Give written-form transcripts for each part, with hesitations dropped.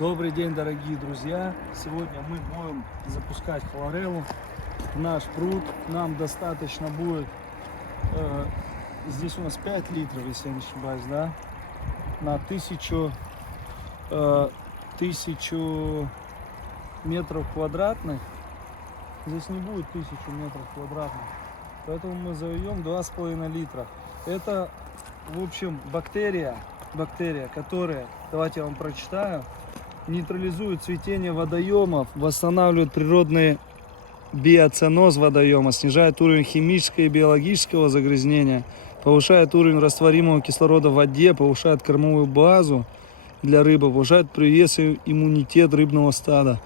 Добрый день, дорогие друзья! Сегодня мы будем запускать хлореллу в наш пруд. Нам достаточно будет, здесь у нас 5 литров, если я не ошибаюсь, да? На 1000 метров квадратных. Здесь не будет 1000 метров квадратных, поэтому мы зальем 2,5 литра. Это, в общем, бактерия, которая, давайте я вам прочитаю, нейтрализует цветение водоемов, восстанавливает природный биоценоз водоема, снижает уровень химического и биологического загрязнения, повышает уровень растворимого кислорода в воде, повышает кормовую базу для рыбы, повышает привес и иммунитет рыбного стада.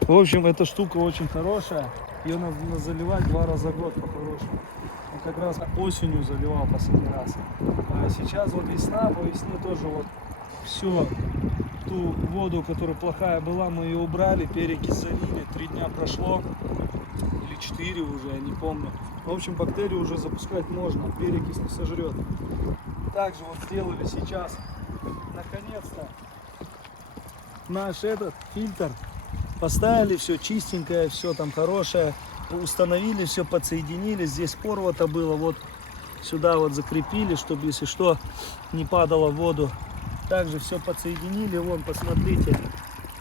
В общем, эта штука очень хорошая, ее надо заливать 2 раза в год по-хорошему. Я как раз осенью заливал последний раз. А сейчас вот весна, по весне тоже вот все. Ту воду, которая плохая была, мы ее убрали, перекись залили, 3 дня прошло, или 4 уже, я не помню. В общем, бактерии уже запускать можно, перекись не сожрет. Также вот сделали сейчас, наконец-то, наш этот фильтр, поставили, все чистенькое, все там хорошее, установили, все подсоединили, здесь порвато было, вот сюда вот закрепили, чтобы, если что, не падало в воду. Также все подсоединили, вон, посмотрите,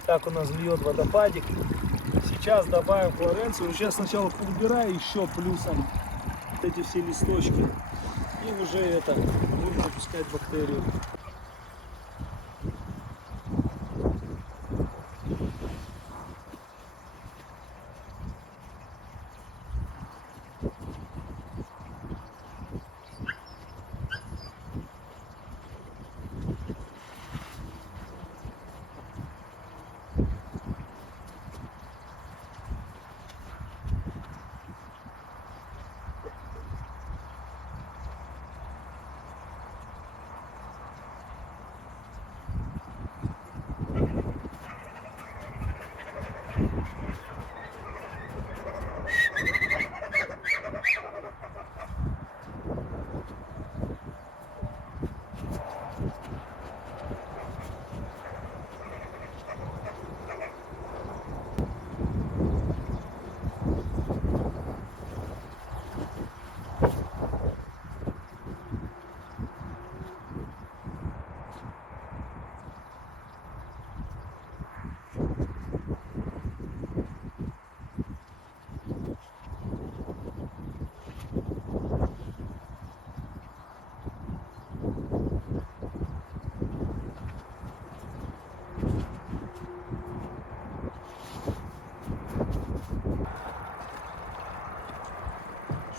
как у нас льет водопадик. Сейчас добавим хлоренцию. Сейчас сначала убираю еще плюсом вот эти все листочки. И уже это, будем запускать бактерию.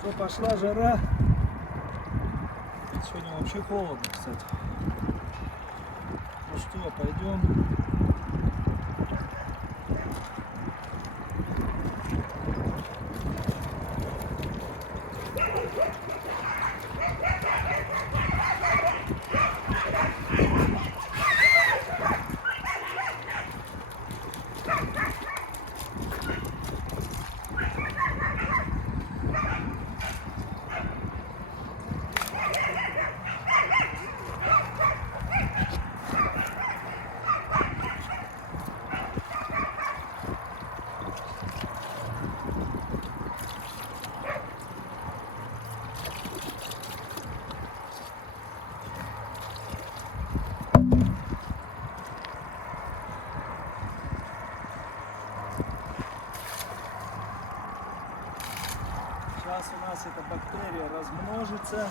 Что, пошла жара. Сегодня вообще холодно, кстати. Ну что, пойдем. Сейчас у нас эта бактерия размножится,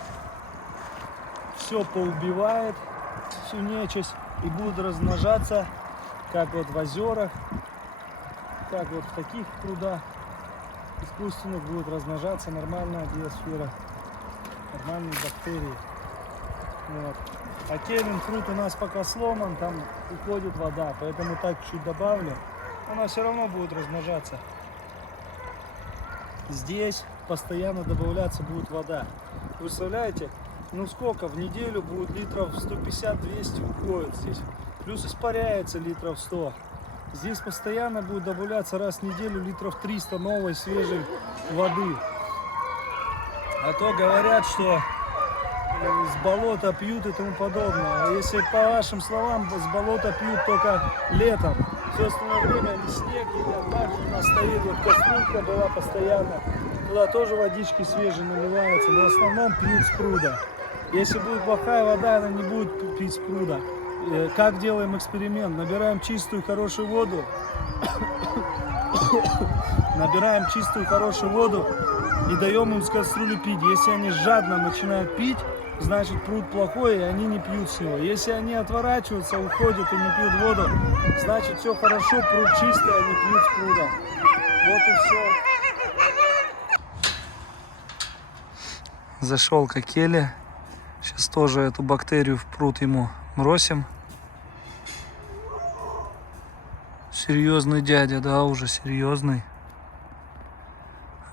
все поубивает, всю нечисть, и будет размножаться, как вот в озерах, как вот в таких прудах искусственных будет размножаться нормальная биосфера, нормальные бактерии. Вот. А Кевин пруд у нас пока сломан, там уходит вода, поэтому так чуть добавлю, она все равно будет размножаться. Здесь постоянно добавляться будет вода. Представляете, ну сколько в неделю будет литров 150-200 уходит здесь. Плюс испаряется литров 100. Здесь постоянно будет добавляться раз в неделю литров 300 новой свежей воды. А то говорят, что с болота пьют и тому подобное. А если по вашим словам, с болота пьют только летом. Все остальное время или снег, или также у нас стоит вот кастрюлька была постоянно. Туда тоже водички свежие наливаются, но в основном пьют с пруда. Если будет плохая вода, она не будет пить с пруда. Как делаем эксперимент? Набираем чистую хорошую воду. Набираем чистую хорошую воду и даем им с кастрюли пить. Если они жадно начинают пить, значит пруд плохой, и они не пьют с него. Если они отворачиваются, уходят и не пьют воду, значит все хорошо, пруд чистый, они пьют с пруда. Вот и все. Зашел к Акеле. Сейчас тоже эту бактерию в пруд ему бросим. Серьезный дядя, да, уже серьезный.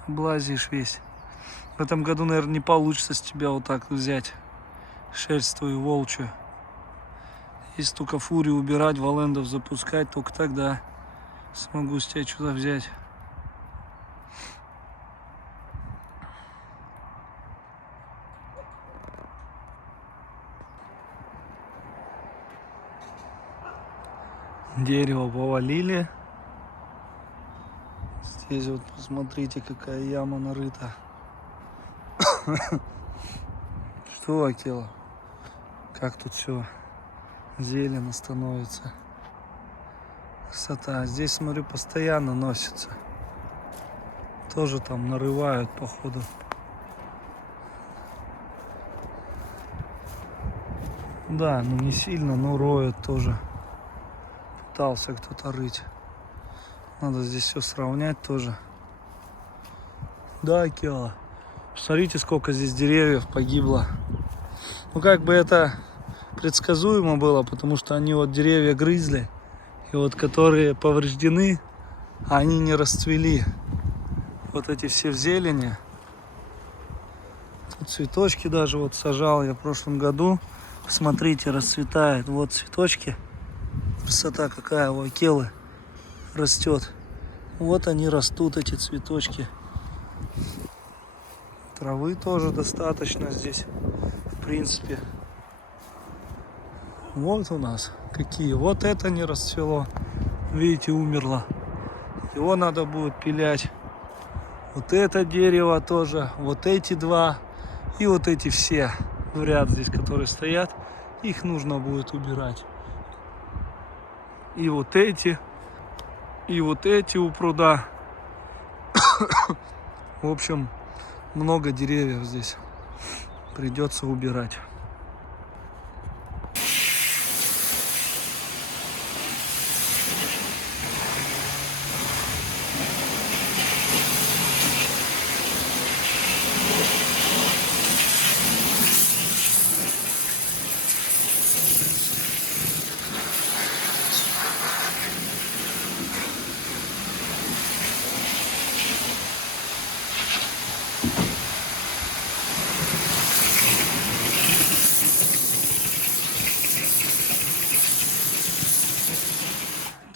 Облазишь весь. В этом году, наверное, не получится с тебя вот так взять шерсть твою волчью. Если только фурию убирать, валендов запускать, только тогда смогу с тебя что-то взять. Дерево повалили. Здесь вот посмотрите, какая яма нарыта. Что, Акела? Как тут все зелено становится. Красота. Здесь, смотрю, постоянно носится. Тоже там нарывают, походу. Да, ну не сильно, но роют тоже. Пытался кто-то рыть. Надо здесь все сравнять тоже. Да, Акела. Посмотрите, сколько здесь деревьев погибло. Ну, как бы это предсказуемо было, потому что они вот деревья грызли. И вот которые повреждены, они не расцвели. Вот эти все в зелени. Тут цветочки даже вот сажал я в прошлом году. Смотрите, расцветает. Вот цветочки. Красота какая у Акелы растет. Вот они растут, эти цветочки. Травы тоже достаточно здесь, в принципе. Вот у нас какие. Вот это не расцвело. Видите, умерло. Его надо будет пилять. Вот это дерево тоже. Вот эти два. И вот эти все в ряд здесь, которые стоят. Их нужно будет убирать. И вот эти. И вот эти у пруда. В общем, много деревьев здесь придется убирать.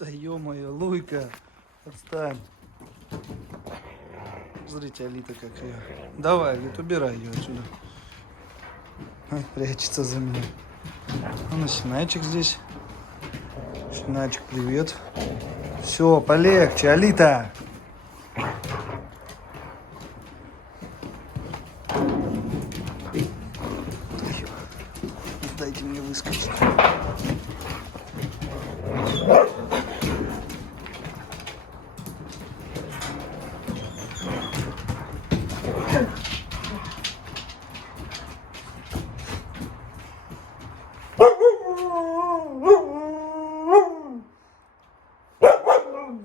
Да ё-моё, Луйка, отстань. Смотрите, Алита какая. Давай, Алит, убирай ее отсюда. Ой, прячется за меня. А ну, Синайчик здесь. Синайчик, привет. Все, полегче, Алита. Дайте мне выскочить.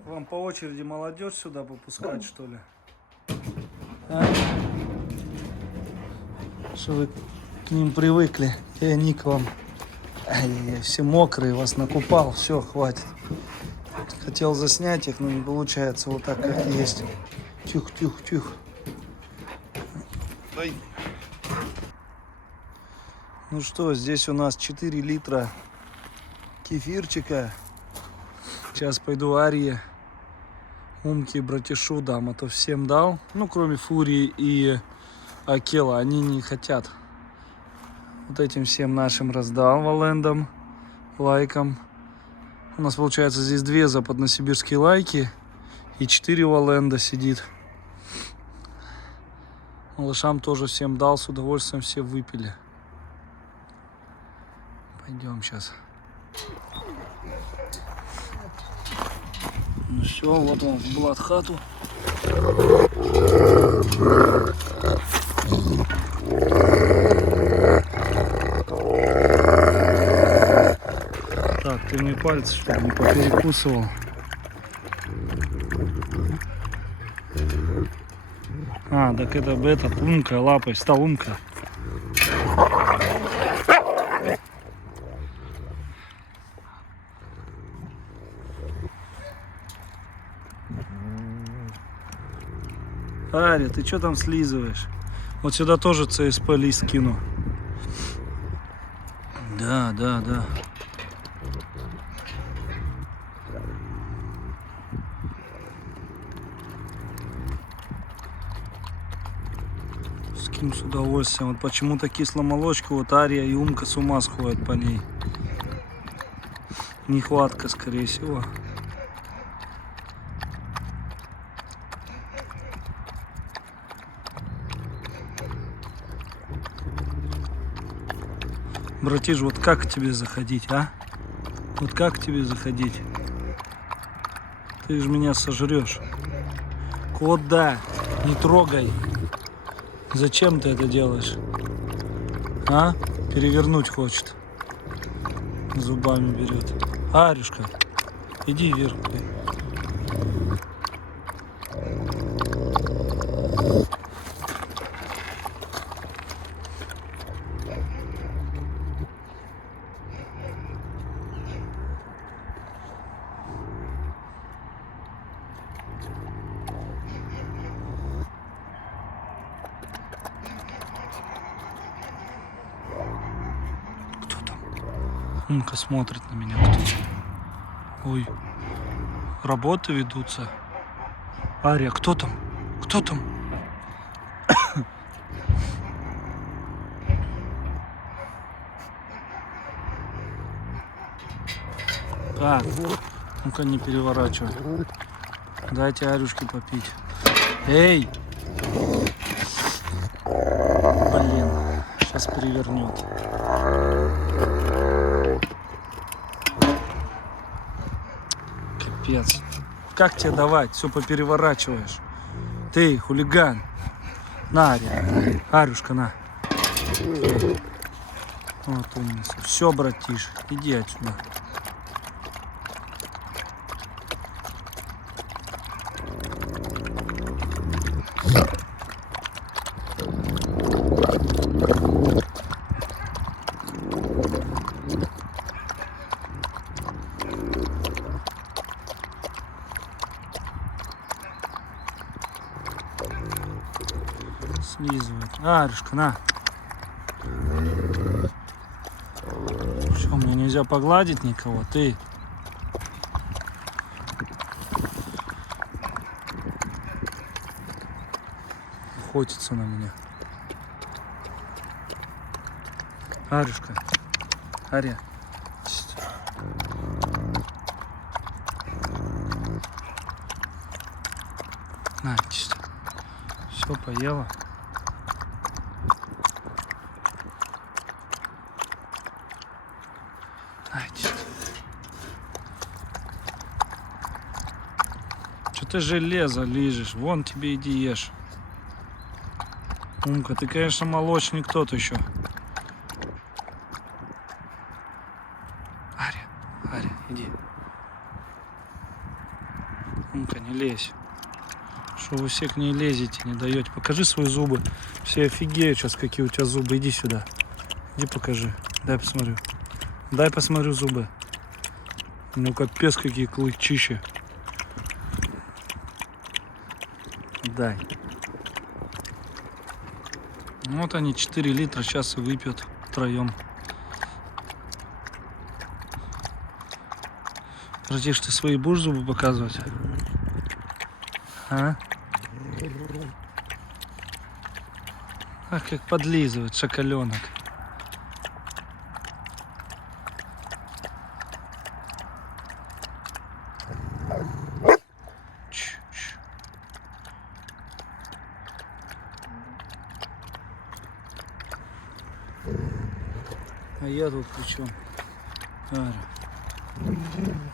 Вам по очереди молодежь сюда попускать, что ли? А? Что вы к ним привыкли, и они к вам. Ай-яй-яй, все мокрые, вас накупал, все, хватит. Хотел заснять их, но не получается, вот так как есть. Тюх-тюх-тюх. Ну что, здесь у нас 4 литра кефирчика. Сейчас пойду Арье, Умке и братишу дам, а то всем дал. Ну, кроме Фурии и Акела, они не хотят. Вот этим всем нашим раздал, валендам, лайкам. У нас получается здесь 2 западносибирские лайки и 4 валенда сидит. Малышам тоже всем дал, с удовольствием все выпили. Пойдем сейчас. Ну все, вот он в Бладхату. Так, ты мне пальцы, чтобы не поперекусывал. А, так это умка лапой, стал умка. Ария, ты что там слизываешь? Вот сюда тоже ЦСП лист кину. Да. Скину с удовольствием. Вот почему-то кисломолочку, вот Ария и Умка с ума сходят по ней. Нехватка, скорее всего. Братиш, вот как тебе заходить, а? Вот как тебе заходить? Ты же меня сожрешь. Куда? Не трогай. Зачем ты это делаешь? А? Перевернуть хочет. Зубами берет. Арюшка, иди вверх. Умка смотрит на меня. Ой, работы ведутся. Ария, кто там? Кто там? Так, ну-ка не переворачивай. Дайте Арюшке попить. Эй! Блин, сейчас перевернет. Капец. Как тебе давать? Все попереворачиваешь. Ты, хулиган. На, Ария. Арюшка, на. Вот умница. Все, братиш, иди отсюда. Слизывает. Арюшка, на. Что, мне нельзя погладить никого? Ты. Охотится на меня. Арюшка. Ария. На, чисто. Все, поела. Что ты железо лижешь? Вон тебе иди ешь. Умка, ты, конечно, молочник тот еще. Ария, иди. Умка, не лезь. Что вы все к ней лезете, не даете? Покажи свои зубы. Все офигеют сейчас, какие у тебя зубы. Иди сюда. Иди покажи. Дай посмотрю. Дай посмотрю зубы. Ну капец, какие клычища. Дай. Вот они 4 литра сейчас и выпьют втроем. Братиш, ты свои будешь зубы показывать? А? Ах, как подлизывает шоколенок. А я тут при чем?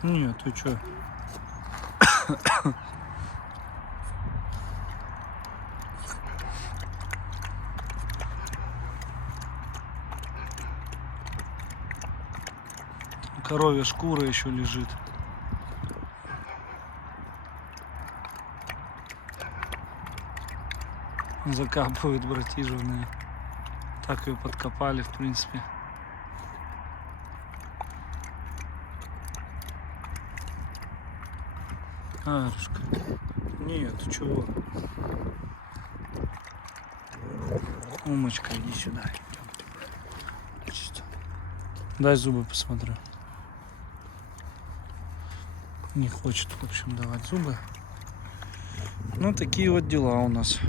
Нет, ты чё? Коровья шкура еще лежит. Закапывают братижевные. Так ее подкопали, в принципе. Арушка. Нет, ты чего? Умочка, иди сюда. Дай зубы посмотрю. Не хочет, в общем, давать зубы. Ну, такие вот дела у нас.